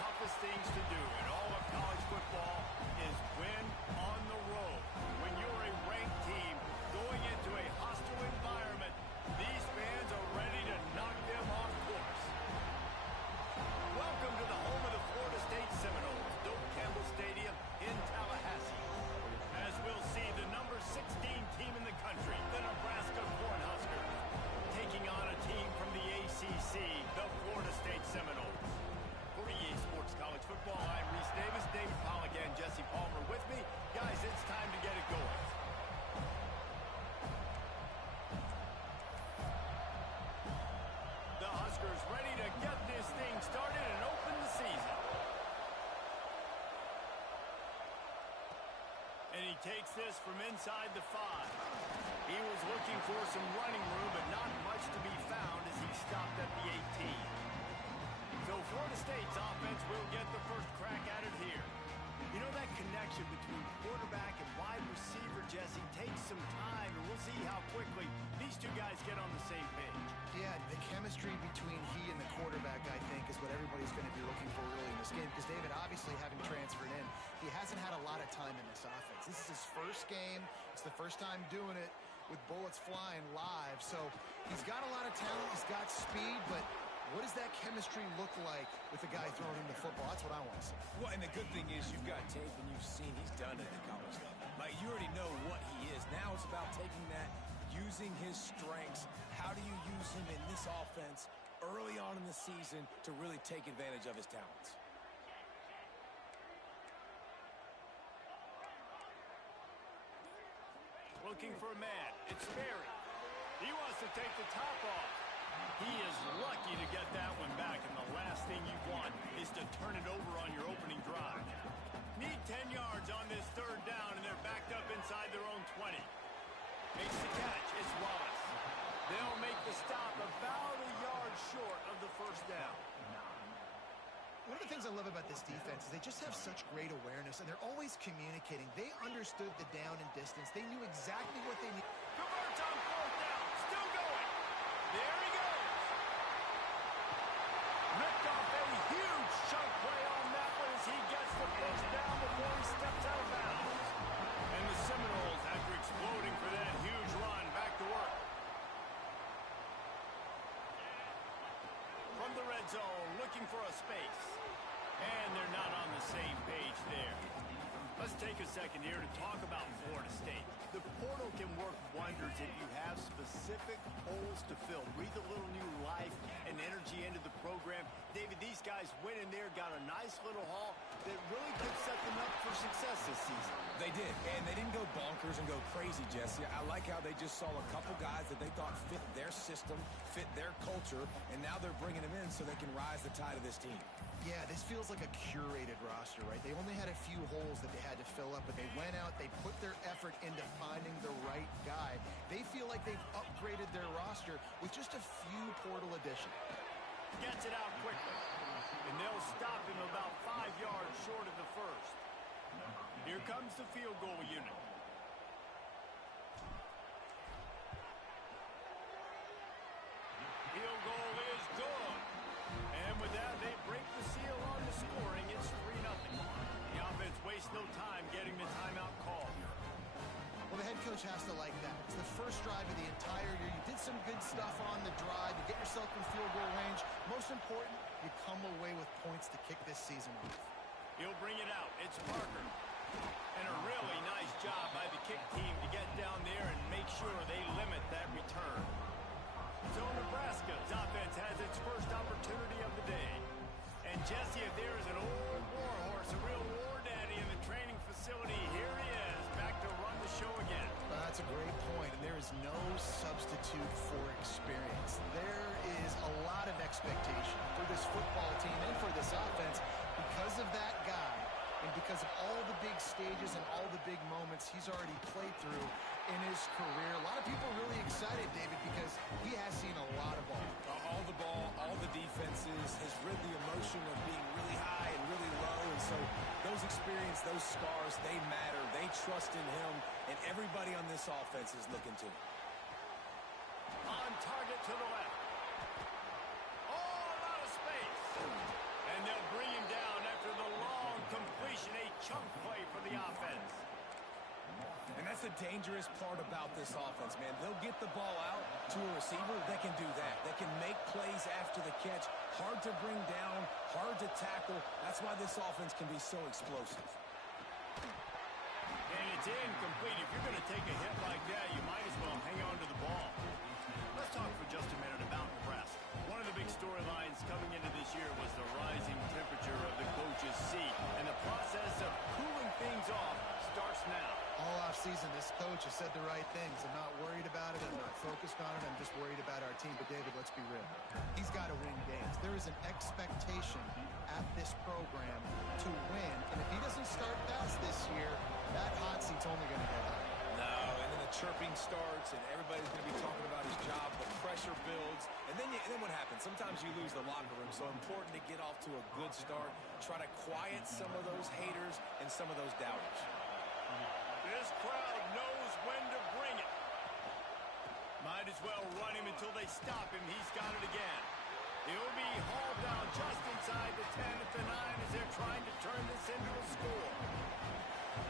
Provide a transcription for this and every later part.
toughest things to do in all of college football is win on the road. When you're a ranked team going into a hostile environment, these fans are ready to knock them off course. Welcome to the home of the Florida State Seminoles, Doak Campbell Stadium in Tallahassee. As we'll see the number 16 team in the country, the Nebraska Cornhuskers, taking on a team from the ACC, the Florida State Seminoles. For EA Sports College Football, I'm Reese Davis, David Pollack, and Jesse Palmer with me. Guys, it's time to get it going. The Huskers ready to get this thing started and open the season. And he takes this from inside the 5. He was looking for some running room, but not much to be found as he stopped at the 18. So Florida State's offense will get the first crack at it here. You know, that connection between quarterback and wide receiver, Jesse, takes some time, and we'll see how quickly these two guys get on the same page. Yeah, the chemistry between he and the quarterback, I think, is what everybody's going to be looking for really in this game. Because David, obviously, having transferred in, he hasn't had a lot of time in this offense. This is his first game. It's the first time doing it with bullets flying live. So he's got a lot of talent. He's got speed, but what does that chemistry look like with the guy throwing him the football? That's what I want to see. Well, and the good thing is you've got tape and you've seen he's done it at college level. Like, you already know what he is. Now it's about taking that, using his strengths. How do you use him in this offense early on in the season to really take advantage of his talents? Looking for a man. It's Sperry. He wants to take the top off. He is lucky to get that one back, and the last thing you want is to turn it over on your opening drive. Need 10 yards on this third down, and they're backed up inside their own 20. Makes the catch. It's Wallace. They'll make the stop about a yard short of the first down. One of the things I love about this defense is they just have such great awareness, and they're always communicating. They understood the down and distance. They knew exactly what they needed. Converts on fourth down. Still going. There he goes. Ripped off a huge chunk play on that one as he gets the first down before he steps out of bounds. And the Seminoles, after exploding for that huge run, back to work. From the red zone, looking for a space. And they're not on the same page there. Let's take a second here to talk about Florida State. The portal can work wonders if you have specific holes to fill. Breathe a little new life and energy into the program. David, these guys went in there, got a nice little haul that really could set them up for success this season. They did, and they didn't go bonkers and go crazy, Jesse. I like how they just saw a couple guys that they thought fit their system, fit their culture, and now they're bringing them in so they can rise the tide of this team. Yeah, this feels like a curated roster, right? They only had a few holes that they had to fill up, but they went out, they put their effort into finding the right guy. They feel like they've upgraded their roster with just a few portal additions. Gets it out quickly, and they'll stop him about 5 yards short of the first. Here comes the field goal unit. Field goal is good. And with that, they break the seal on the scoring. It's 3-0. The offense wastes no time getting the timeout call. Well, the head coach has to like that. It's the first drive of the entire year. You did some good stuff on the drive. You get yourself in field goal range. Most important, you come away with points to kick this season off. He'll bring it out. It's Parker. And a really nice job by the kick team to get down there and make sure they limit that return. So Nebraska's offense has its first opportunity of the day. And Jesse, if there is an old war horse, a real war daddy in the training facility, here he is, back to run the show again. That's a great point, and there is no substitute for experience. There is a lot of expectation for this football team and for this offense because of that guy and because of all the big stages and all the big moments he's already played through in his career. A lot of people are really excited, David, because he has seen a lot of ball. All the ball, all the defenses, has rid the emotion of being really high and really low. And so those experiences, those scars, they matter. They trust in him, and everybody on this offense is looking to him. On target to the left. Oh, a lot of space. And they'll bring him down chunk play for the offense. And that's the dangerous part about this offense, man. They'll get the ball out to a receiver that can do that. That can make plays after the catch. Hard to bring down, hard to tackle. That's why this offense can be so explosive. And it's incomplete. If you're going to take a hit like that, you might as well hang on to the ball. Let's talk for just a minute about Nebraska. One of the big storylines coming into this year was the rising temperature of the coach's seat. And the process of cooling things off starts now. All offseason, this coach has said the right things. I'm not worried about it. I'm not focused on it. I'm just worried about our team. But, David, let's be real. He's got to win games. There is an expectation at this program to win. And if he doesn't start fast this year, that hot seat's only going to get higher. No, and then the chirping starts, and everybody's going to be talking about his job. The pressure builds. And then what happens? Sometimes you lose the locker room. So important to get off to a good start. Try to quiet some of those haters and some of those doubters. This crowd knows when to bring it. Might as well run him until they stop him. He's got it again. He'll be hauled down just inside the 10 at the 9 as they're trying to turn this into a score.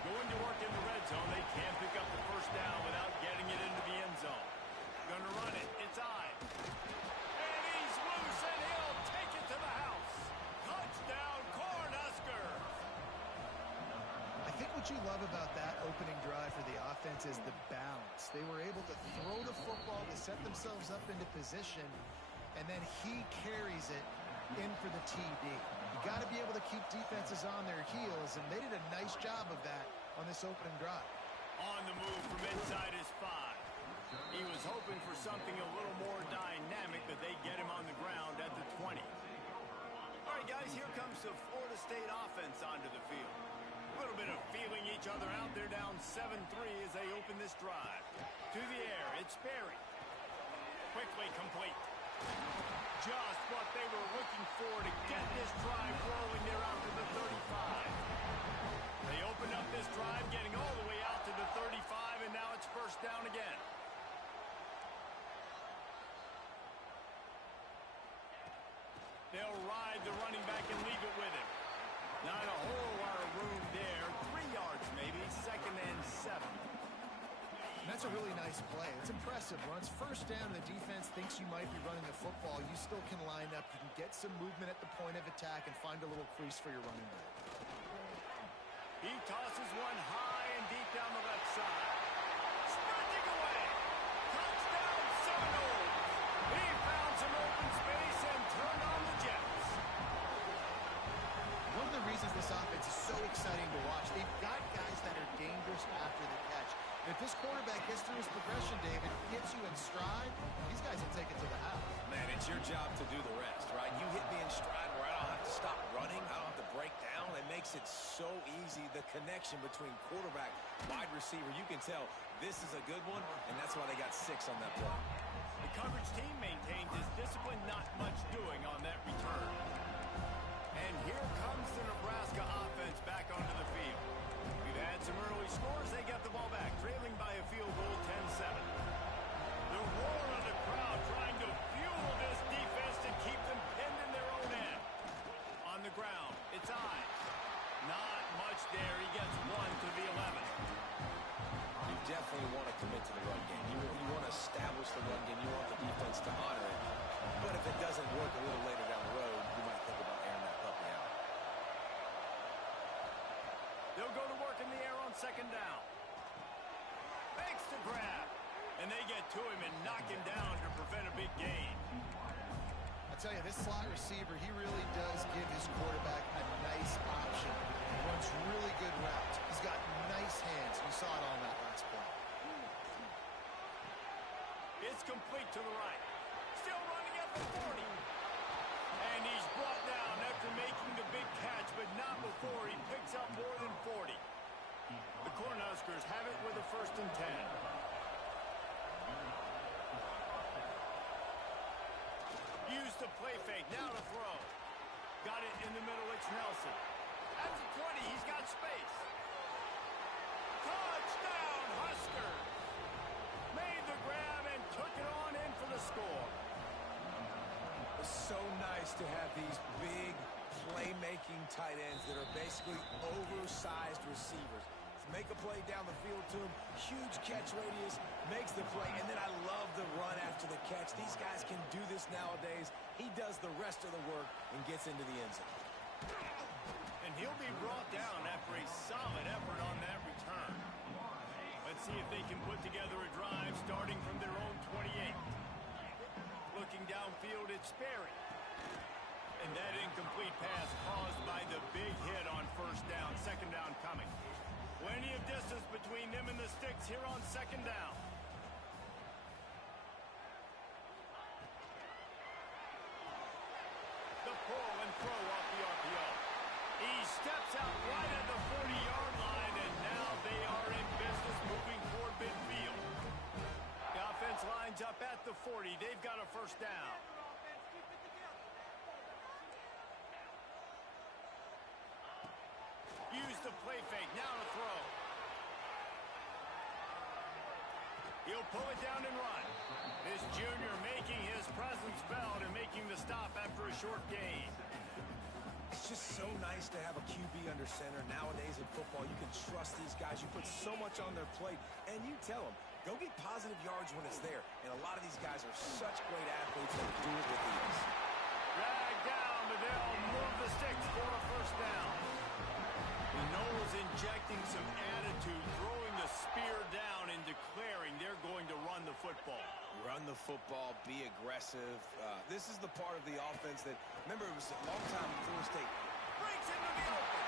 Going to work in the red zone. They can't pick up the first down without getting it into the end zone. Gonna run it. It's Ives. And he's loose, and he'll take it to the house. Touchdown, Cornhuskers. I think what you love about that opening drive for the offense is the balance. They were able to throw the football to set themselves up into position, and then he carries it in for the TD. You got to be able to keep defenses on their heels, and they did a nice job of that on this opening drive. On the move from inside his 5. He was hoping for something a little more dynamic, but they get him on the ground at the 20. All right, guys, here comes the Florida State offense onto the field. A little bit of feeling each other out. They're down 7-3 as they open this drive. To the air, it's Berry. Quickly complete. Just what they were looking for to get this drive rolling. They're out to the 35. They opened up this drive, getting all the way out to the 35, and now it's first down again. They'll ride the running back and leave it with him. Not a whole lot of room there. 3 yards maybe, 2nd and 7. And that's a really nice play. It's impressive. When it's first down, the defense thinks you might be running the football. You still can line up. You can get some movement at the point of attack and find a little crease for your running back. He tosses one high and deep down the left side. Sprinting away. Touchdown, Seminoles. He found some open space and turned on the Jets. One of the reasons this offense is so exciting to watch, they've got guys that are dangerous after the catch. And if this quarterback gets through his progression, David, gets you in stride, these guys will take it to the house. Man, it's your job to do the rest, right? You hit me in stride where I don't have to stop running. I don't have to break down. It makes it so easy. The connection between quarterback, wide receiver, you can tell this is a good one, and that's why they got 6 on that play. The coverage team maintains his discipline, not much doing on that return. And here comes the Nebraska offense back onto the field. We've had some early scores. They get the ball back, trailing by a field goal, 10-7. The roar of the crowd trying to fuel this defense to keep them pinned in their own end. On the ground, it's Ives. Not much there. He gets 1 to the 11. You definitely want to commit to the run game. You want to establish the run game. You want the defense to honor it. But if it doesn't work a little later down the road, you might think about airing that puppy out. They'll go to work in the air on 2nd down. Makes the grab. And they get to him and knock him down to prevent a big gain. I tell you, this slot receiver, he really does give his quarterback a nice option. He runs really good routes. He's got nice hands. We saw it on that last play. It's complete to the right. Still running at the 40. And he's brought down after making the big catch, but not before he picks up more than 40. The Cornhuskers have it with a 1st and 10. Use the play fake. Now to throw. Got it in the middle. It's Nelson. At the 20, he's got space. Touchdown, Huskers. Made the grab and took it on in for the score. It's so nice to have these big playmaking tight ends that are basically oversized receivers. Make a play down the field to him, huge catch radius, makes the play, and then I love the run after the catch. These guys can do this nowadays. He does the rest of the work and gets into the end zone. And he'll be brought down after a solid effort on that return. Let's see if they can put together a drive starting from their own 28. Looking downfield, it's Sperry. And that incomplete pass caused by the big hit on first down, second down coming. Plenty of distance between them and the sticks here on second down. The pull and throw off the RPO. He steps out right at the 40-yard line, and now they are in business moving toward midfield. The offense lines up at the 40. They've got a first down. Use the play fake. Now to throw. He'll pull it down and run. This junior making his presence felt and making the stop after a short gain. It's just so nice to have a QB under center. Nowadays in football, you can trust these guys. You put so much on their plate, and you tell them, go get positive yards when it's there. And a lot of these guys are such great athletes that do it with ease. Dragged down, but they'll move the sticks for a first down. Noel's injecting some attitude, throwing the spear down and declaring they're going to run the football. Run the football, be aggressive. This is the part of the offense that, remember, it was a long time before State. Breaks into the open.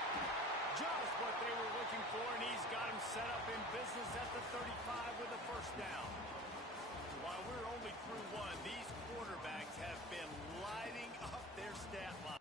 Just what they were looking for, and he's got him set up in business at the 35 with a first down. While we're only through one, these quarterbacks have been lighting up their stat line.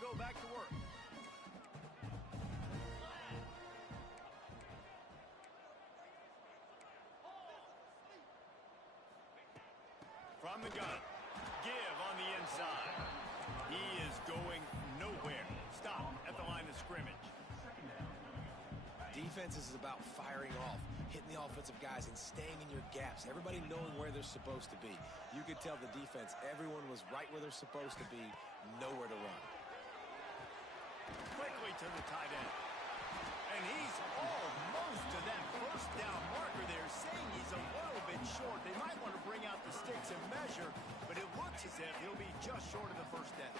They'll go back to work. From the gun. Give on the inside. He is going nowhere. Stop at the line of scrimmage. Defense is about firing off, hitting the offensive guys, and staying in your gaps. Everybody knowing where they're supposed to be. You could tell the defense, everyone was right where they're supposed to be, nowhere to run. Quickly to the tight end. And he's almost to that first down marker there, saying he's a little bit short. They might want to bring out the sticks and measure, but it looks as if he'll be just short of the first down.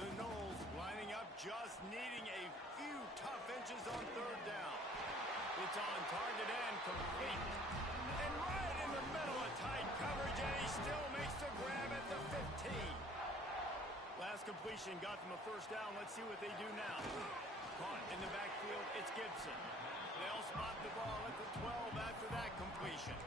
The Knowles lining up, just needing a few tough inches on third down. It's on target and complete. And right in the middle of tight coverage, and he still makes the grab at the 15. Last completion got them a first down. Let's see what they do now. Caught in the backfield, it's Gibson. They'll spot the ball at the 12 after that completion.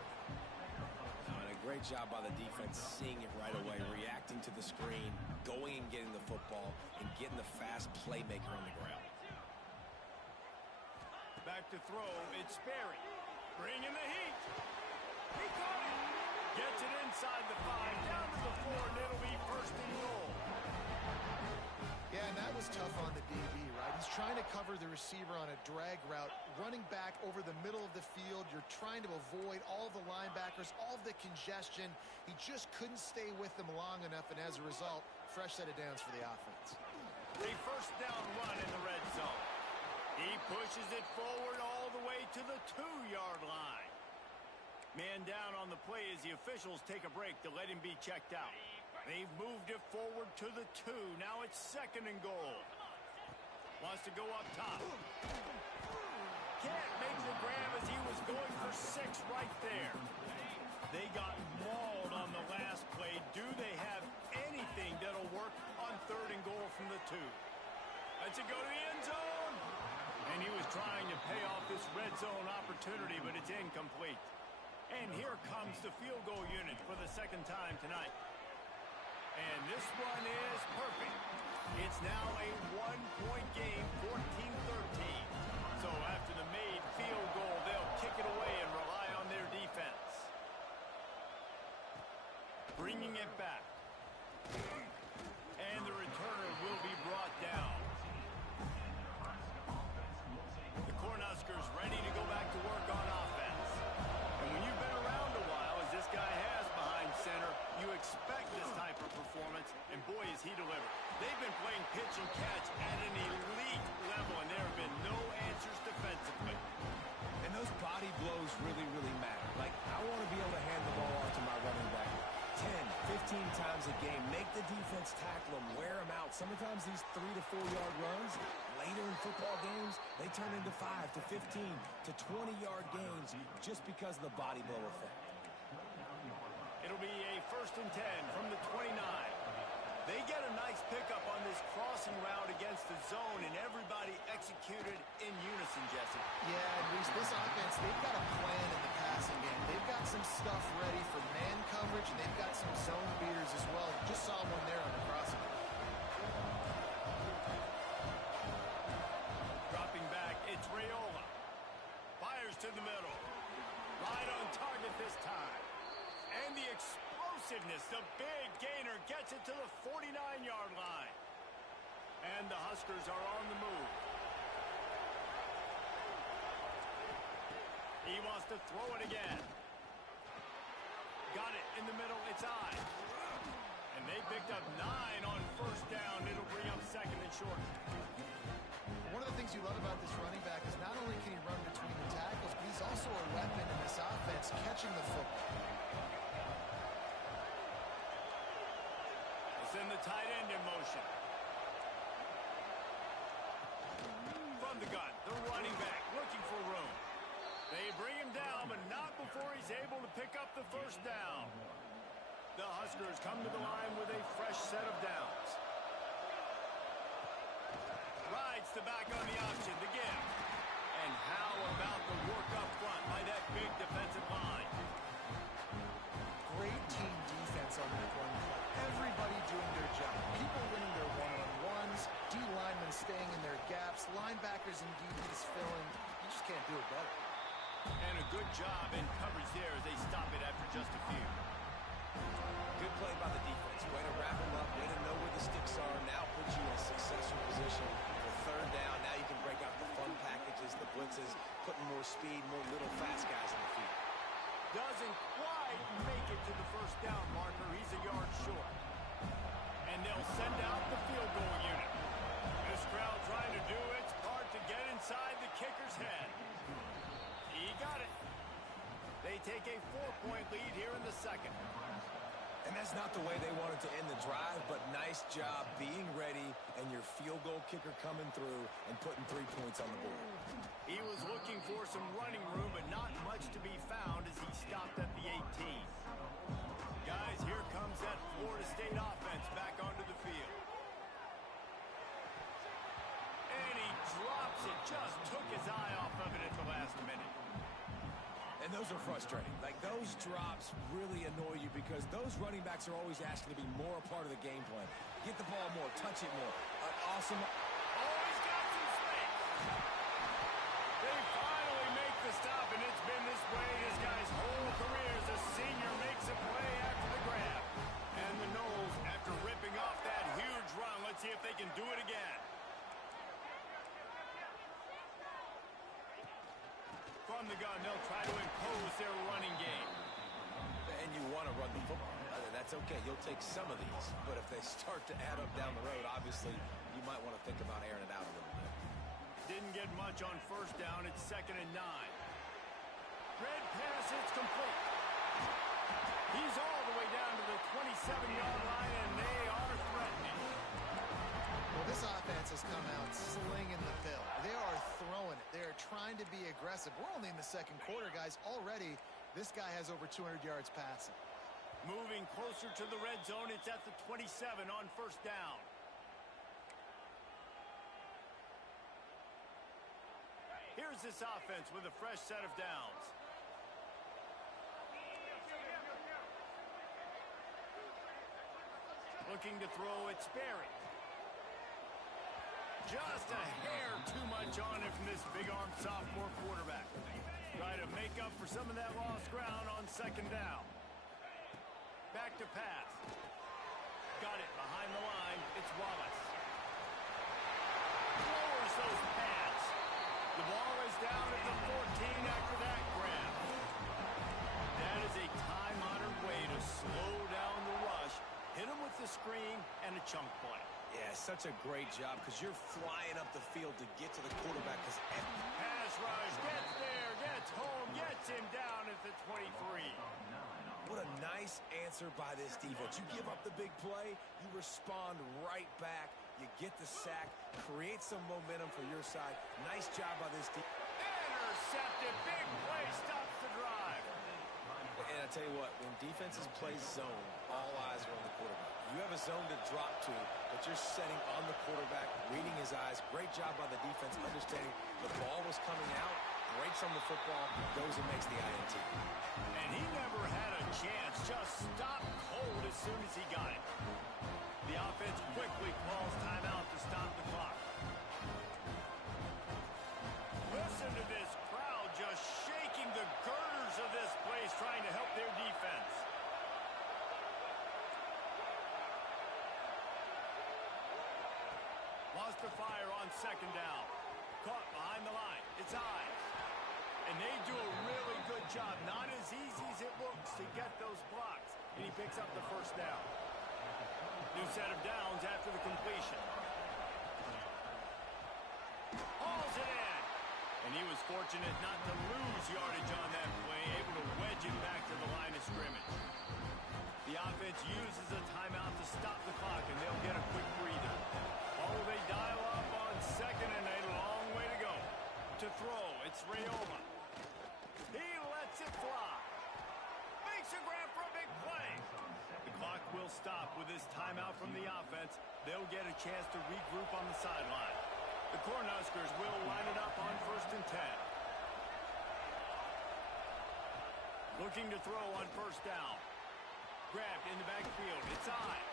And a great job by the defense, seeing it right away, reacting to the screen, going and getting the football, and getting the fast playmaker on the ground. Back to throw, it's Sperry. Bringing the heat. He caught it. Gets it inside the 5, down to the 4, and it'll be first and goal. Yeah, and that was tough on the DB, right? He's trying to cover the receiver on a drag route, running back over the middle of the field. You're trying to avoid all the linebackers, all of the congestion. He just couldn't stay with them long enough, and as a result, fresh set of downs for the offense. A first down run in the red zone. He pushes it forward all the way to the 2-yard line. Man down on the play as the officials take a break to let him be checked out. They've moved it forward to the 2. Now it's second and goal. Wants to go up top. Can't make the grab as he was going for 6 right there. They got mauled on the last play. Do they have anything that'll work on third and goal from the 2? Lets it go to the end zone. And he was trying to pay off this red zone opportunity, but it's incomplete. And here comes the field goal unit for the second time tonight. And this one is perfect. It's now a 1-point game, 14-13. So after the made field goal, they'll kick it away and rely on their defense. Bringing it back. And the returner will be brought down. The Cornhuskers ready to go back to work on offense. And when you've been around a while, as this guy has behind center, you expect this type of performance, and boy, is he delivered. They've been playing pitch and catch at an elite level, and there have been no answers defensively. And those body blows really, really matter. Like, I want to be able to hand the ball off to my running back 10, 15 times a game. Make the defense tackle them, wear them out. Sometimes these 3 to 4 yard runs, later in football games, they turn into 5 to 15 to 20-yard gains just because of the body blow effect. It'll be a first and 10 from the 29. They get a nice pickup on this crossing route against the zone, and everybody executed in unison, Jesse. Yeah, and Reese, this offense, they've got a plan in the passing game. They've got some stuff ready for man coverage, and they've got some zone beaters as well. Just saw one there on the crossing. Dropping back, it's Raiola. Fires to the middle. Right on target this time. And the explosiveness, the big gainer gets it to the 49-yard line. And the Huskers are on the move. He wants to throw it again. Got it in the middle, it's I. And they picked up 9 on first down. It'll bring up second and short. One of the things you love about this running back is not only can he run between the tackles, but he's also a weapon in this offense, catching the football. Send the tight end in motion. From the gun, the running back looking for room. They bring him down, but not before he's able to pick up the first down. The Huskers come to the line with a fresh set of downs. Rides the back on the option to give. And how about the work up front by that big defensive line? Great team defense on that one play. Everybody doing their job. People winning their one-on-ones, backs, linebackers, and DBs fill in. You just can't do it better. And a good job in coverage there as they stop it after just a few. Good play by the defense. Way to wrap them up. Way to know where the sticks are. Now put you in a successful position for third down. Now you can break out the fun packages, the blitzes, putting more speed, more little fast guys on the field. Doesn't quite make it to the first down marker. He's a yard short. And they'll send out the field goal unit. This crowd trying to do its part to get inside the kicker's head. He got it. They take a 4-point lead here in the second. And that's not the way they wanted to end the drive, but nice job being ready and your field goal kicker coming through and putting 3 points on the board. He was looking for some running room, but not much to be found as he stopped at the 18. Guys, here comes that Florida State offense back onto the field. And he drops it, just took his eye off of it at the last minute. And those are frustrating. Like, those drops really annoy you because those running backs are always asking to be more a part of the game plan. Get the ball more, touch it more. Awesome. Oh, he's got some space. They finally make the stop, and it's been this way this guy's whole career as a senior makes a play after the grab. And the Noles, after ripping off that huge run, let's see if they can do it again. From the gun, they'll try to impose their running game. And you want to run the football. That's okay. You'll take some of these. But if they start to add up down the road, obviously, you might want to think about airing it out a little bit. Didn't get much on first down. It's 2nd and 9. Red pass, it's complete. He's all the way down to the 27-yard line, and they are threatening. Well, this offense has come out slinging the pill. They are throwing it. They are trying to be aggressive. We're only in the second quarter, guys. Already, this guy has over 200 yards passing. Moving closer to the red zone. It's at the 27 on first down. Here's this offense with a fresh set of downs. Looking to throw, it's Sperry. Just a hair too much on it from this big-armed sophomore quarterback. Try to make up for some of that lost ground on 2nd down. Back to pass. Got it behind the line. It's Wallace. Lowers those pads. The ball is down at the 14 after that grab. That is a time-honored way to slow down the rush. Hit him with the screen and a chunk play. Yeah, such a great job because you're flying up the field to get to the quarterback. Pass rush, gets there, gets home, gets him down at the 23. What a nice answer by this defense. You give up the big play, you respond right back, you get the sack, create some momentum for your side. Nice job by this defense. Intercepted, big play, stops the drive. And I tell you what, when defenses play zone, all eyes are on the quarterback. You have a zone to drop to, but you're setting on the quarterback, reading his eyes. Great job by the defense, understanding the ball was coming out, breaks on the football, goes and makes the INT. And he never had a chance, just stopped cold as soon as he got it. The offense quickly calls timeout to stop the clock. Listen to this crowd just shaking the girders of this place, trying to help their defense. Lost the fire on 2nd down. Caught behind the line. It's Ives. And they do a really good job. Not as easy as it looks to get those blocks. And he picks up the first down. New set of downs after the completion. Hauls it in. And he was fortunate not to lose yardage on that play, able to wedge it back to the line of scrimmage. The offense uses a timeout to stop the clock, and they'll get a quick breather. Oh, they dial up on 2nd and a long way to go. To throw, it's Rayola. He lets it fly. Makes a grab for a big play. The clock will stop with this timeout from the offense. They'll get a chance to regroup on the sideline. The Cornhuskers will line it up on 1st and 10. Looking to throw on 1st down. Grabbed in the backfield. It's Ives.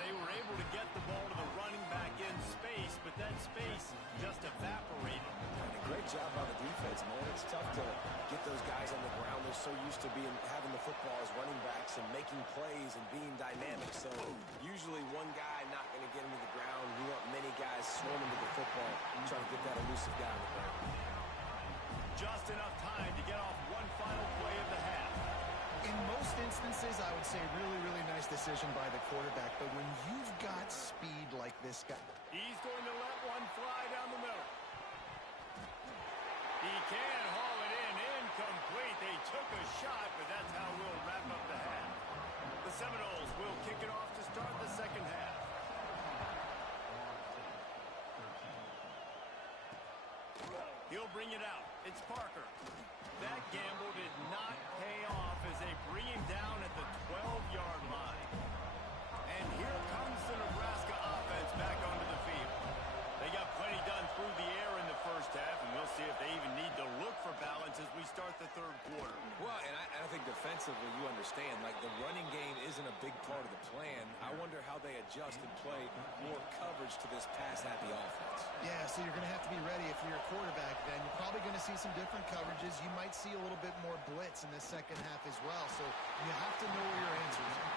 They were able to get the ball to the running back in space, but that space just evaporated. And a great job by the defense, man. It's tough to get those guys on the ground. They're so used to having the football as running backs and making plays and being dynamic. So usually one guy not going to get into the ground. We want many guys swarming to the football and trying to get that elusive guy on the ground. Just enough time to get off one final play of the half. In most instances, I would say really nice decision by the quarterback. But when you've got speed like this guy, he's going to let one fly down the middle. He can haul it in, incomplete. They took a shot, but that's how we'll wrap up the half. The Seminoles will kick it off to start the second half. He'll bring it out. It's Parker. That gamble did not pay off as they bring him down at the 12-yard line. And here comes the Nebraska offense back onto the field. They got plenty done through the air in the first half, and we'll see if they even need to look for balance as we start the third quarter. Well, and I think defensively you understand, like the running game isn't a big part of the plan. I wonder how they adjust and play more coverage to this pass-happy offense. yeah, so you're going to have to be ready if you're a quarterback then. You're probably going to see some different coverages. You might see a little bit more blitz in the second half as well. So you have to know where your answers are.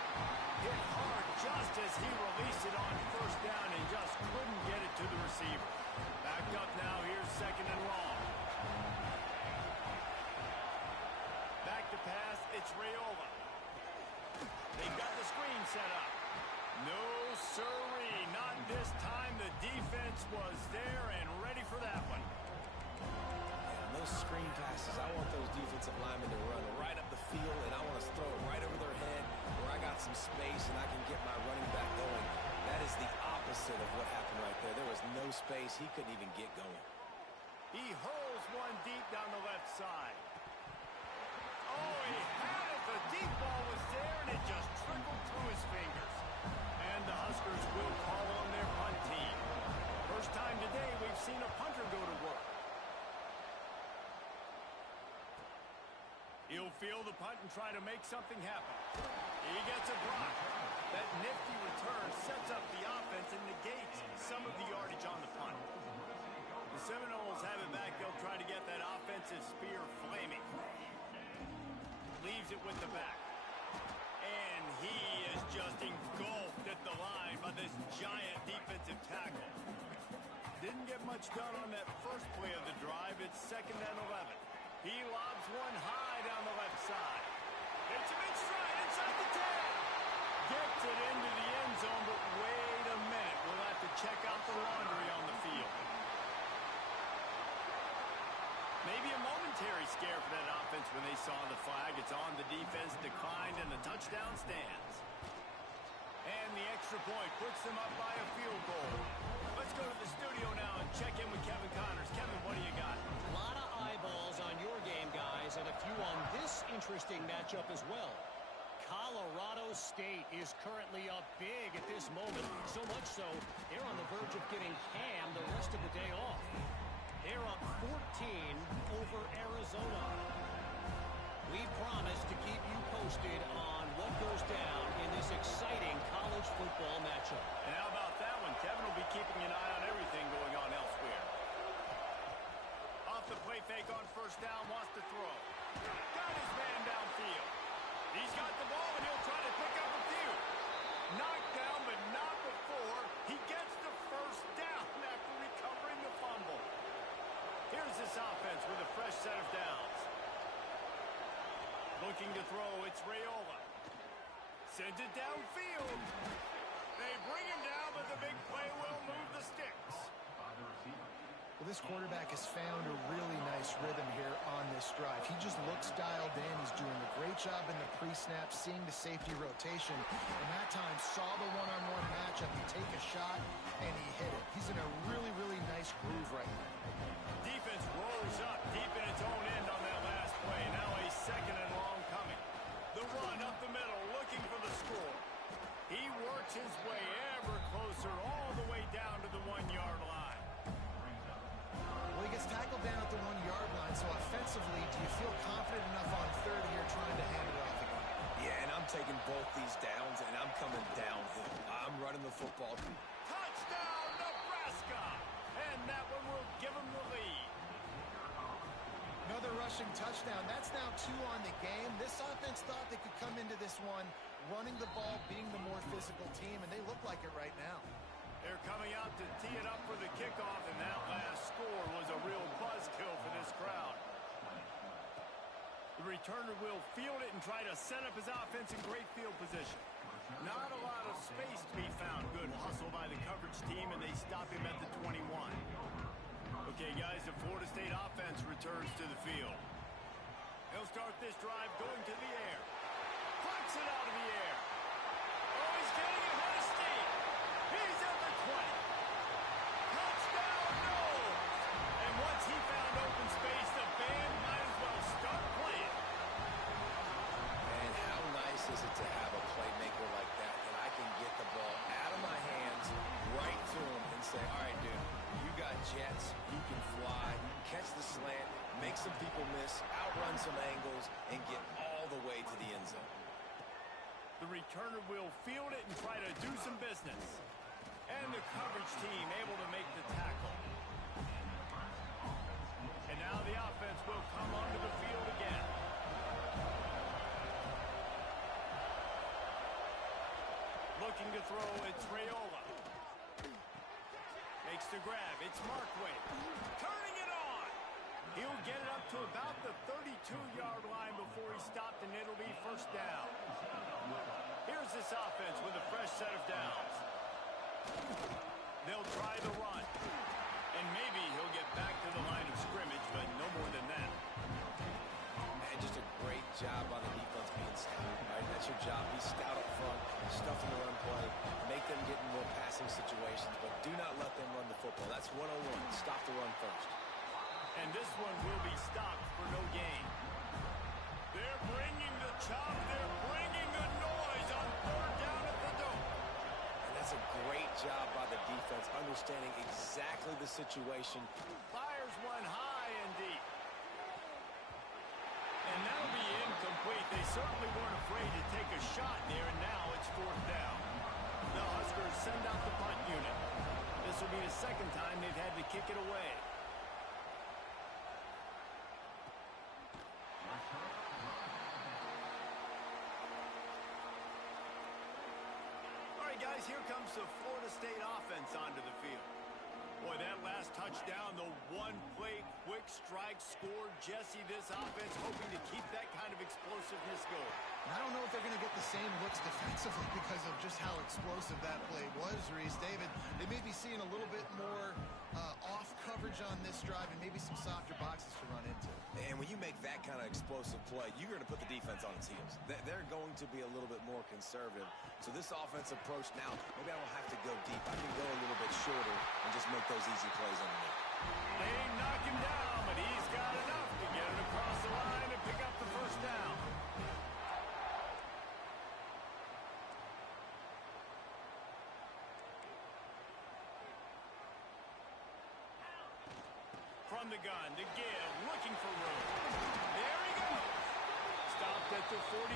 Hit hard just as he released it on first down and just couldn't get it to the receiver. Backed up now, here's second and long. Back to pass, it's Raiola. They've got the screen set up. No siree, not this time. The defense was there and ready for that one. And those screen passes, I want those defensive linemen to run right up the field, and I want to throw it right over their head where I got some space and I can get my running back going. That is the opposite of what happened right there. There was no space. He couldn't even get going. He hurls one deep down the left side. Oh, he had it. The deep ball was there, and it just trickled through his fingers. And the Huskers will call on their punt team. First time today we've seen a punter go to work. He'll field the punt and try to make something happen. He gets a block. That nifty return sets up the offense and negates some of the yardage on the punt. The Seminoles have it back. They'll try to get that offensive spear flaming. Leaves it with the back. And he is just engulfed at the line by this giant defensive tackle. Didn't get much done on that first play of the drive. It's second and 11. He lobs one high down the left side. It's him in stride inside the 10. Gets it into the end zone, but wait a minute. We'll have to check out the laundry on the field. Maybe a momentary scare for that offense when they saw the flag. It's on, the defense declined, and the touchdown stands. And the extra point puts them up by a field goal. Let's go to the studio now and check in with Kevin Connors. Kevin, what do you got? A lot of eyeballs on your game, guys, and a few on this interesting matchup as well. Colorado State is currently up big at this moment, so much so they're on the verge of giving Cam the rest of the day off. They're up 14 over Arizona. We promise to keep you posted on what goes down in this exciting college football matchup. And how about that one? Kevin will be keeping an eye on everything going on elsewhere. Off the play fake on first down, wants to throw. Got his man downfield. He's got the ball, and he'll try to pick up a few. Knocked down, but not before. He gets the first down after recovering the fumble. Here's this offense with a fresh set of downs. Looking to throw, it's Raiola. Sends it downfield. They bring him down, but the big play will move the sticks. Well, this quarterback has found a really nice rhythm here on this drive. He just looks dialed in. He's doing a great job in the pre-snap, seeing the safety rotation, and that time saw the one-on-one matchup. He take a shot, and he hit it. He's in a really nice groove right now. Defense rolls up deep in its own end on that last play. Now a second and long coming. The run up the middle, looking for the score. He works his way ever closer all the way down to the 1-yard line. Well, he gets tackled down at the 1-yard line, so offensively, do you feel confident enough on third here trying to hand it off again? Yeah, and I'm taking taking both these downs, and I'm coming downhill. I'm running the football. Touchdown, Nebraska! And that one will give them the lead. Another rushing touchdown. That's now 2 on the game. This offense thought they could come into this one running the ball, being the more physical team, and they look like it right now. They're coming out to tee it up for the kickoff, and that last score was a real buzzkill for this crowd. The returner will field it and try to set up his offense in great field position. Not a lot of space to be found. Good hustle by the coverage team, and they stop him at the 21. Okay, guys, the Florida State offense returns to the field. He'll start this drive going to the air. Plucks it out of the air. Oh, he's getting ahead of steam. He's at the 20. Touchdown, no! And once he found open space, the band might as well start playing. And how nice is it to have a playmaker like that I can get the ball out of my hands right to him and say, all right, dude, you got jets, you can fly, catch the slant, make some people miss, outrun some angles, and get all the way to the end zone. The returner will field it and try to do some business. And the coverage team able to make the tackle. And now the offense will come onto the field again. Looking to throw, it's Raiola. Makes the grab, it's Markway. Turning it on! He'll get it up to about the 32-yard line before he stopped, and it'll be first down. Here's this offense with a fresh set of downs. They'll try the run. And maybe he'll get back to the line of scrimmage, but no more than that. Man, just a great job on the defense being stout. Right? That's your job. Be stout up front, stuff in the run play, make them get in more passing situations, but do not let them run the football. That's 101. Stop the run first. And this one will be stopped for no gain. They're bringing the chop. They're bringing the noise on third down at the dome. And that's a great job by the defense, understanding exactly the situation. Fires one high and deep. And that'll be incomplete. They certainly weren't afraid to take a shot there, and now it's fourth down. The Huskers send out the punt unit. This will be the second time they've had to kick it away. All right, guys, here comes the Florida State offense onto the field. Boy, that last touchdown, the one-play quick strike scored. Jesse, this offense hoping to keep that kind of explosiveness going. And I don't know if they're going to get the same looks defensively because of just how explosive that play was, Reese. David, they may be seeing a little bit more off coverage on this drive and maybe some softer boxes to run into. And when you make that kind of explosive play, you're going to put the defense on its heels. They're going to be a little bit more conservative. So this offense approach now, maybe I don't have to go deep. I can go a little bit shorter and just make those easy plays underneath. They knock him down, but he's got enough to get it across the line and pick up the first down. From the gun, to give, looking for room. There he goes. Stopped at the 44,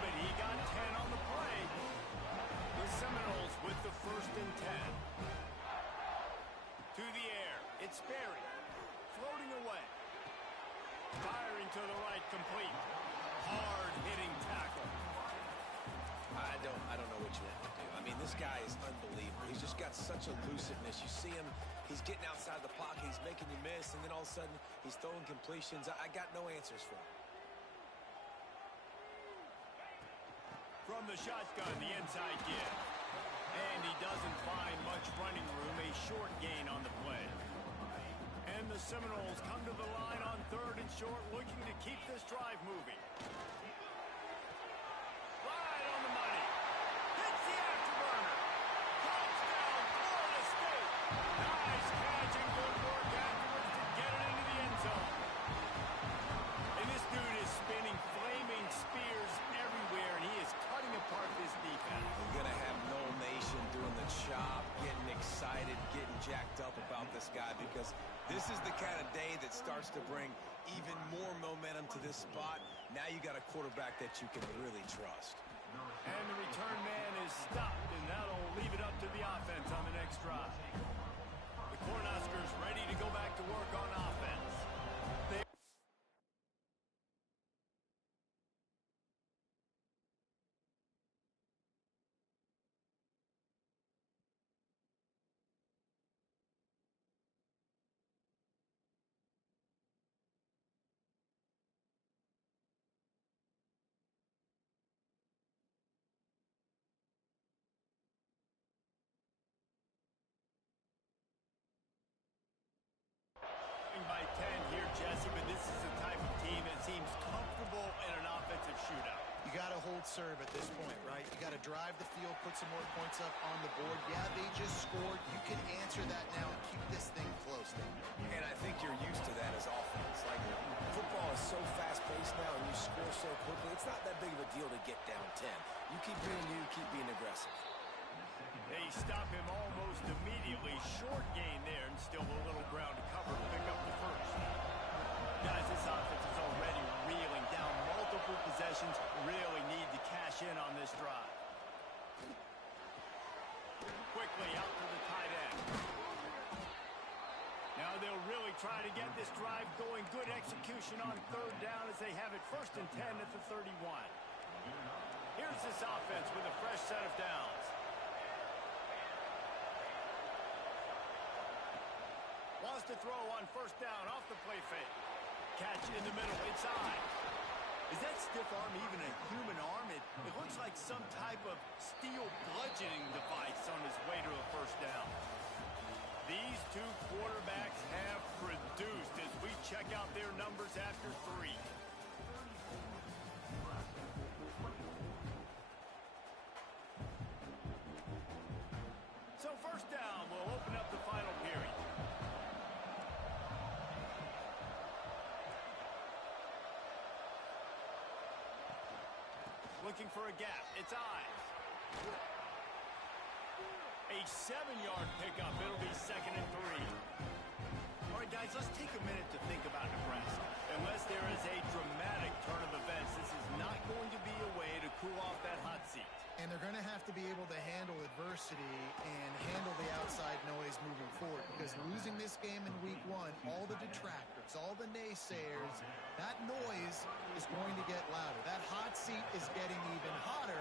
but he got 10 on the play. The Seminoles with the first and 10. To the air, it's Berry. Floating away. Firing to the right, complete. Hard-hitting tackle. I don't know what you want to do. I mean, this guy is unbelievable. He's just got such elusiveness. You see him, he's getting outside the pocket, he's making you miss, and then all of a sudden, he's throwing completions. I got no answers for him. From the shotgun, the inside give. And he doesn't find much running room, a short gain on the play. And the Seminoles come to the line on third and short, looking to keep this drive moving. Right on the money. Hits the afterburner. Touchdown, Florida State. Nice catch and good work afterwards to get it into the end zone. And this dude is spinning flaming spears everywhere, and he is cutting apart this defense. We're going to have Noel Nation doing the chop, getting excited, getting jacked up about this guy, because this is the kind of day that starts to bring even more momentum to this spot. Now you got a quarterback that you can really trust. And the return man is stopped, and that'll leave it up to the offense on the next drive. The Cornhuskers ready to go back to work on offense. By 10 here, Jesse, but this is the type of team that seems comfortable in an offensive shootout. You got to hold serve at this point, right? You got to drive the field, put some more points up on the board. Yeah, they just scored. You can answer that now and keep this thing close. And I think you're used to that as offense. Like, football is so fast-paced now and you score so quickly, it's not that big of a deal to get down 10. You keep being you, keep being aggressive. They stop him almost immediately. Short gain there and still a little ground to cover to pick up the first. Guys, this offense is already reeling down multiple possessions. Really need to cash in on this drive. Quickly out to the tight end. Now they'll really try to get this drive going. Good execution on third down as they have it 1st and 10 at the 31. Here's this offense with a fresh set of downs. Wants to throw on 1st down off the play fake. Catch in the middle, inside. Is that stiff arm even a human arm? It looks like some type of steel bludgeoning device on his way to a 1st down. These two quarterbacks have produced as we check out their numbers after 3. So 1st down will open up the final period. Looking for a gap. It's eyes. A 7-yard pickup. It'll be 2nd and 3. All right, guys, let's take a minute to think about Nebraska. Unless there is a dramatic turn of events, this is not going to be a way to cool off that hot seat. And they're going to have to be able to handle adversity and handle the outside noise moving forward, because losing this game in week 1, all the detractors, all the naysayers, that noise is going to get louder. That hot seat is getting even hotter.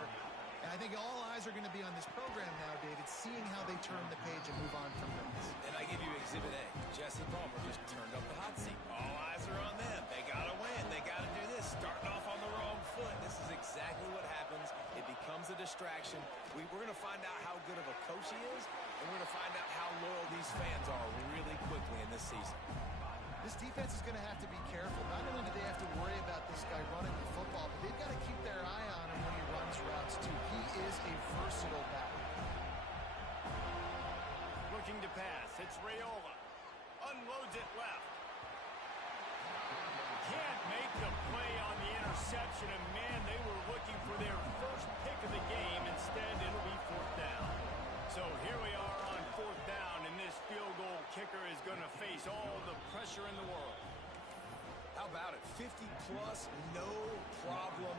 And I think all eyes are going to be on this program now, David, seeing how they turn the page and move on from this. And I give you Exhibit A. Jesse Palmer just turned up the hot seat. All eyes are on them. They got to win. They got to do this. Starting off on the wrong foot. This is exactly what happens. It becomes a distraction. We're going to find out how good of a coach he is, and we're going to find out how loyal these fans are really quickly in this season. This defense is going to have to be careful. Not only do they have to worry about this guy running the football, but they've got to keep their eye on him when he runs routes, too. He is a versatile back. Looking to pass. It's Raiola. Unloads it left. Can't make the play on the interception, and man, they were looking for their first pick of the game. Instead, it'll be 4th down. So here we are on 4th down, and this field goal kicker is going to face all the pressure in the world. How about it? 50-plus, no problem.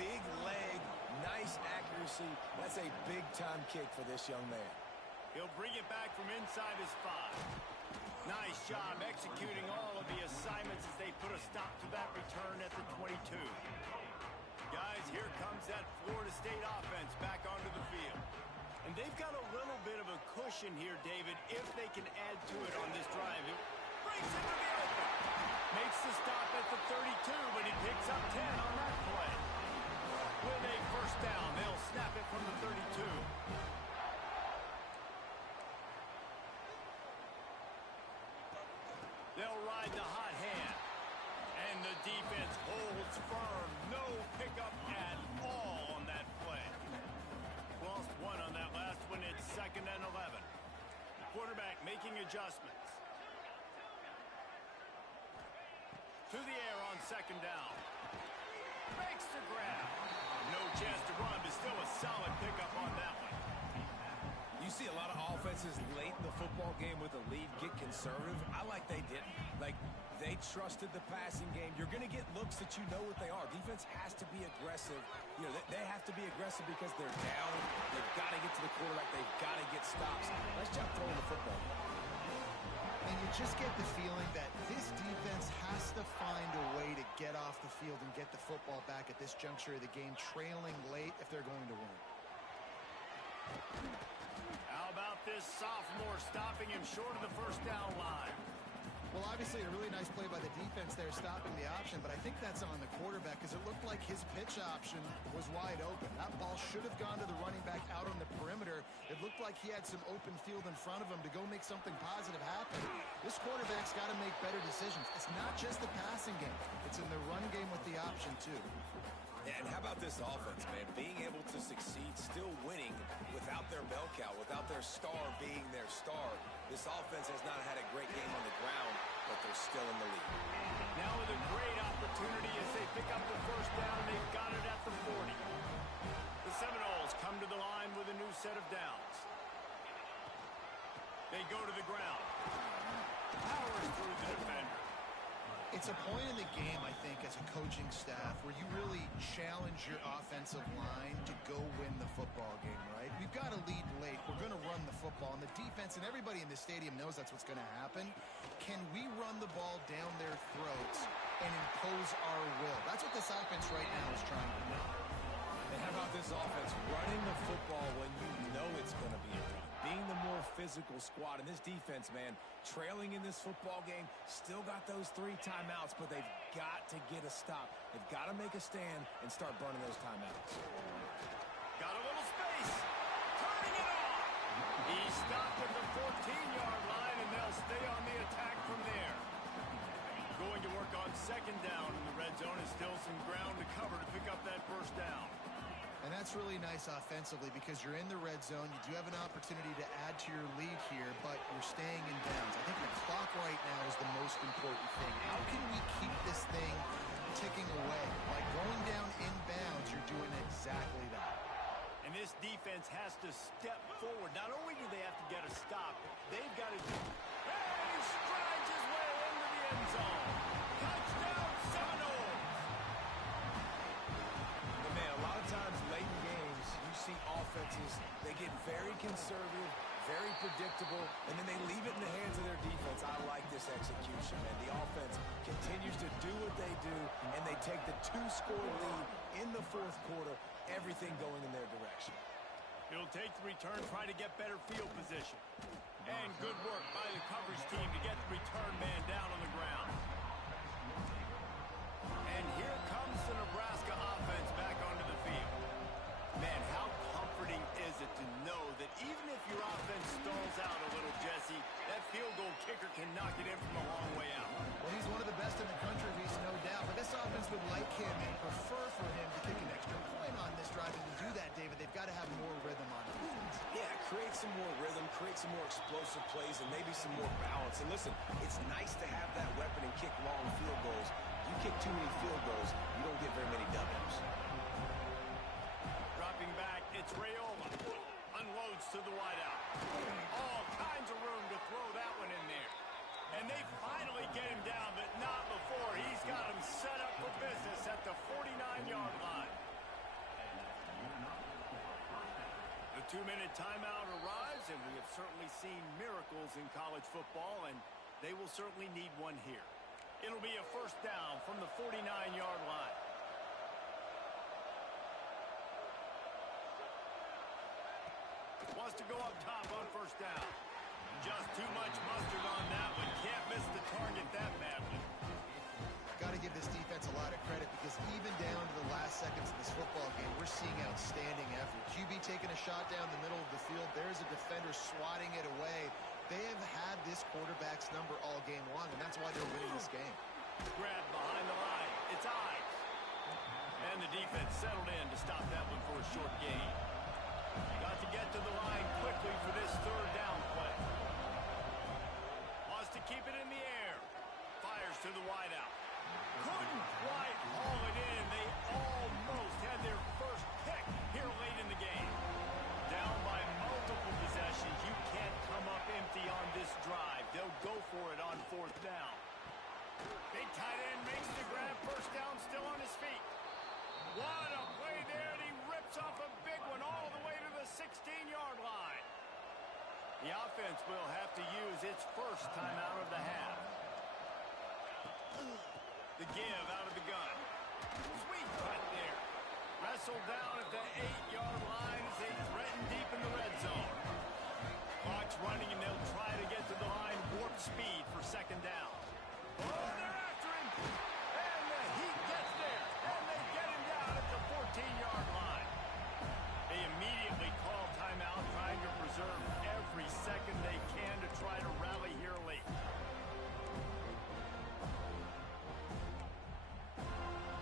Big leg, nice accuracy. That's a big-time kick for this young man. He'll bring it back from inside his 5. Nice job executing all of the assignments as they put a stop to that return at the 22. Guys, here comes that Florida State offense back onto the field. And they've got a little bit of a cushion here, David, if they can add to it on this drive. It breaks into the open. Makes the stop at the 32, but he picks up 10 on that play. With a 1st down, they'll snap it from the 32. They'll ride the hot hand. And the defense holds firm. No pickup at all on that play. Lost 1 on that last one. It's 2nd and 11. Quarterback making adjustments. To the air on 2nd down. Makes the grab. No chance to run, but still a solid pickup on that one. You see a lot of offenses late in the football game with a lead get conservative. I like they didn't. Like, they trusted the passing game. You're going to get looks that you know what they are. Defense has to be aggressive. You know, they have to be aggressive because they're down. They've got to get to the quarterback. They've got to get stops. Nice job throwing the football. And you just get the feeling that this defense has to find a way to get off the field and get the football back at this juncture of the game, trailing late if they're going to win. How about this sophomore stopping him short of the first down line? Well, obviously a really nice play by the defense there, stopping the option, but I think that's on the quarterback because it looked like his pitch option was wide open. That ball should have gone to the running back out on the perimeter. It looked like he had some open field in front of him to go make something positive happen. This quarterback's got to make better decisions. It's not just the passing game. It's in the run game with the option, too. And how about this offense, man? Being able to succeed, still winning without their bell cow, without their star being their star. This offense has not had a great game on the ground, but they're still in the lead. Now with a great opportunity as they pick up the first down, they've got it at the 40. The Seminoles come to the line with a new set of downs. They go to the ground. Powers through the defender. It's a point in the game, I think, as a coaching staff where you really challenge your offensive line to go win the football game, right? We've got to lead late. We're going to run the football. And the defense and everybody in the stadium knows that's what's going to happen. Can we run the ball down their throats and impose our will? That's what this offense right now is trying to do. And how about this offense running the football when you know it's going to be a run? Being the more physical squad. And this defense, man, trailing in this football game, still got those 3 timeouts, but they've got to get a stop. They've got to make a stand and start burning those timeouts. Got a little space. Turning it on. He stopped at the 14-yard line, and they'll stay on the attack from there. Going to work on second down in the red zone is still some ground to cover to pick up that first down. And that's really nice offensively because you're in the red zone. You do have an opportunity to add to your lead here, but you're staying in bounds. I think the clock right now is the most important thing. How can we keep this thing ticking away? By going down in bounds, you're doing exactly that. And this defense has to step forward. Not only do they have to get a stop, they've got to... Hey, he strides his way into the end zone. Touchdown, Seminoles! But man, a lot of times late in games, you see offenses, they get very conservative, very predictable, and then they leave it in the hands of their defense. I like this execution, man. The offense continues to do what they do, and they take the 2-score lead in the fourth quarter, everything going in their direction. He'll take the return, try to get better field position. And good work by the coverage team to get the return man down on the ground. And here comes the Nebraska offense back onto the field. Man, how comforting is it to know that even if your offense stalls out a little, Jesse, that field goal kicker can knock it in from a long way out. Well, he's one of the best in the country, Reese, no doubt. But this offense would like him and prefer for him to kick an extra point on this drive. And to do that, David, they've got to have more rhythm on defense. Yeah, create some more rhythm, create some more explosive plays, and maybe some more balance. And listen, it's nice to have that weapon and kick long field goals. You kick too many field goals, you don't get very many W's. Dropping back, it's Rayola. Unloads to the wideout. All kinds of room to throw that one in there. And they finally get him down, but not before. He's got him set up for business at the 49-yard line. The 2-minute timeout arrives, and we have certainly seen miracles in college football, and they will certainly need one here. It'll be a first down from the 49-yard line. Wants to go up top on first down. Just too much mustard on that one. Can't miss the target that badly. Got to give this defense a lot of credit because even down to the last seconds of this football game, we're seeing outstanding effort. QB taking a shot down the middle of the field. There's a defender swatting it away. They have had this quarterback's number all game long, and that's why they're winning this game. Grab behind the line. It's Ives. And the defense settled in to stop that one for a short gain. Got to get to the line quickly for this third down play. Wants to keep it in the air. Fires to the wideout. Couldn't quite haul it in. They almost had their first pick here late in the game. Down by multiple possessions. defense will have to use its first timeout of the half. The give out of the gun. Sweet cut there. Wrestled down at the 8-yard line as they threaten deep in the red zone. Clock's running, and they'll try to get to the line warp speed for second down. Oh, they're after him. And the Heat gets there. And they get him down at the 14-yard line. They immediately call timeout, trying to preserve every second they can to try to rally here late.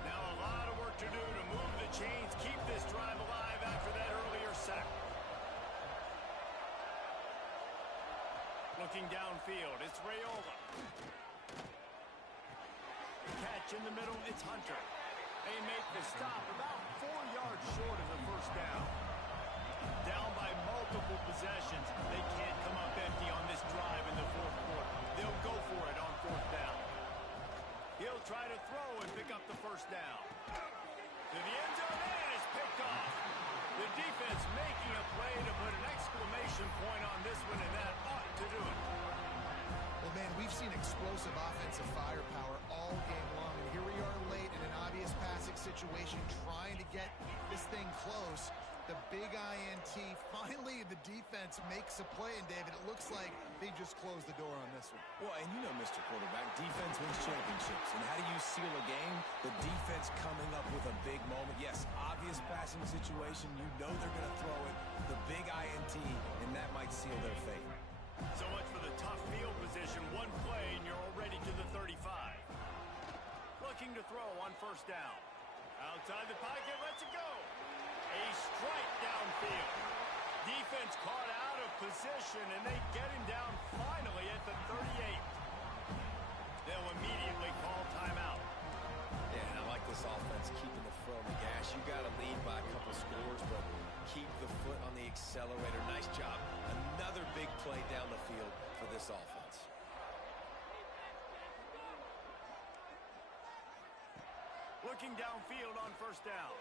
Now a lot of work to do to move the chains, keep this drive alive after that earlier sack. Looking downfield, it's Raiola. Catch in the middle, it's Hunter. They make the stop about 4 yards short of the first down. Down by multiple possessions, they can't come up empty on this drive in the fourth quarter. They'll go for it on fourth down. He'll try to throw and pick up the first down. To the end zone, and it's picked off. The defense making a play to put an exclamation point on this one, and that ought to do it. Well, man, we've seen explosive offensive firepower all game long, and here we are late in an obvious passing situation, trying to get this thing close. The big INT. Finally, the defense makes a play, and David, it looks like they just closed the door on this one. Well, and you know, Mr. Quarterback, defense wins championships. And how do you seal a game? The defense coming up with a big moment. Yes, obvious passing situation. You know they're going to throw it. The big INT, and that might seal their fate. So much for the tough field position. One play, and you're already to the 35. Looking to throw on first down. Outside the pocket, lets it go. A strike downfield. Defense caught out of position, and they get him down finally at the 38. They'll immediately call timeout. Yeah, and I like this offense keeping the foot on the gas. You got to lead by a couple scores, but keep the foot on the accelerator. Nice job. Another big play down the field for this offense. Looking downfield on first down.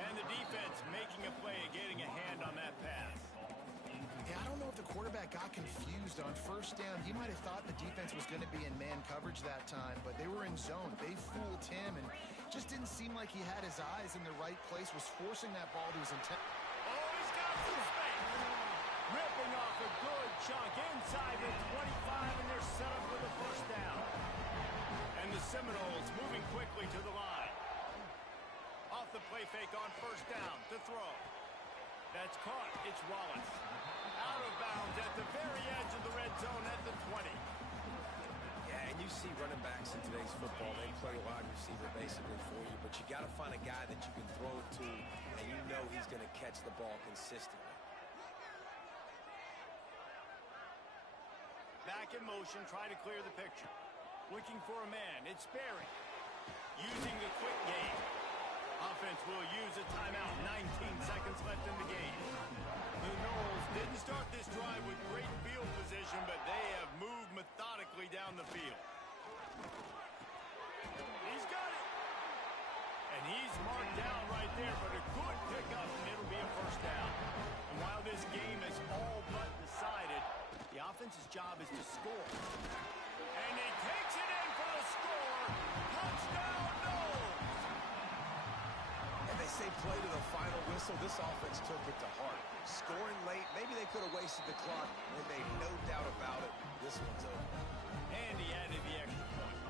And the defense making a play, getting a hand on that pass. Yeah, I don't know if the quarterback got confused on first down. He might have thought the defense was going to be in man coverage that time, but they were in zone. They fooled him, and just didn't seem like he had his eyes in the right place, was forcing that ball to his intent. Oh, he's got some space. Ripping off a good chunk inside the 25, and they're set up with a first down. And the Seminoles moving quickly to the line. Off the play fake on first down to throw. That's caught. It's Wallace. Out of bounds at the very edge of the red zone at the 20. Yeah, and you see running backs in today's football, they play wide receiver basically for you, but you got to find a guy that you can throw it to, and you know he's going to catch the ball consistently. Back in motion, try to clear the picture. Looking for a man. It's Barry. Using the quick game. Offense will use a timeout. 19 seconds left in the game. The Noles didn't start this drive with great field position, but they have moved methodically down the field. He's got it. And he's marked down right there, but a good pickup, and it'll be a first down. And while this game is all but decided, the offense's job is to score. And he takes it in for the score. Touchdown, Noles! And they say play to the final whistle. This offense took it to heart. Scoring late, maybe they could have wasted the clock. They made no doubt about it. This one's over. And he added the extra point.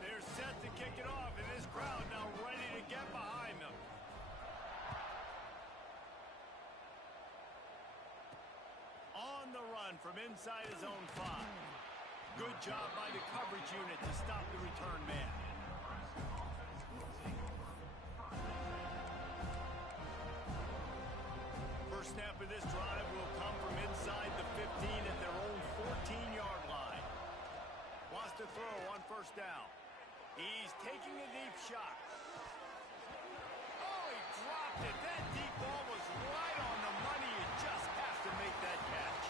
They're set to kick it off, and this crowd now ready to get behind them. On the run from inside his own 5. Good job by the coverage unit to stop the return man. First snap of this drive will come from inside the 15 at their own 14-yard line. Wants to throw on first down. He's taking a deep shot. Oh, he dropped it. That deep ball was right on the money. He just has to make that catch.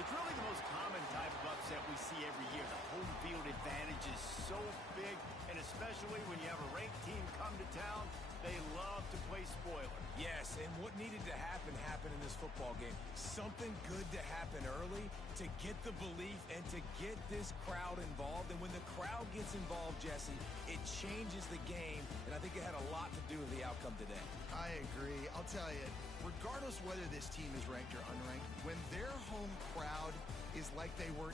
It's really the most common type of upset we see every year. The home field advantage is so big, and especially when you have a ranked team come to town, They love to play spoiler. Yes, and what needed to happen happened in this football game. Something good to happen early to get the belief and to get this crowd involved. And when the crowd gets involved, Jesse, it changes the game, and I think it had a lot to do with the outcome today. I agree. I'll tell you, regardless whether this team is ranked or unranked, when their home crowd is like they were